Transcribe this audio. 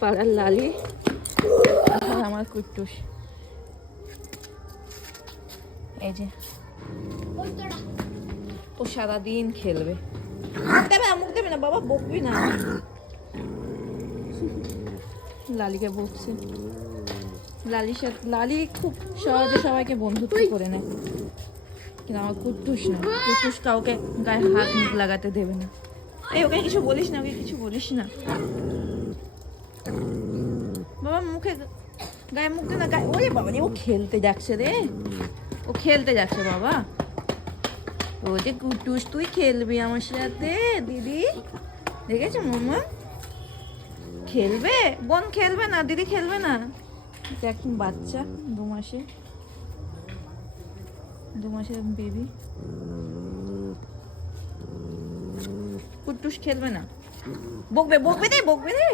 পাড়ার লালি আর আমার কুট্টুস, এই যে ও সারাদিন খেলবে। মুখ দেবে না বাবা, বকবি না। লালিকে বকছে। লালির সাথে লালি খুব সহজে সবাইকে বন্ধুত্ব করে নেয়, কিন্তু আমার কুট্টুস না। কুট্টুস কাউকে গায়ে হাত মুখ লাগাতে দেবে না। এই ওকে কিছু বলিস না, ওকে কিছু বলিস না বাবা। মুখে গায়ে মুখ দে না, গায়ে। ওরে বাবা রে, ও খেলতে যাচ্ছে রে, ও খেলতে যাচ্ছে বাবা। ও যে কুট্টুস, তুই খেলবি আমার সাথে? দিদি দেখেছো মামা খেলবে? বোন খেলবে না, দিদি খেলবে না। এটা একদম বাচ্চা, 2 মাসের বেবি। কুট্টুস খেলবে না, বকবে বকবে রে, বকবে রে।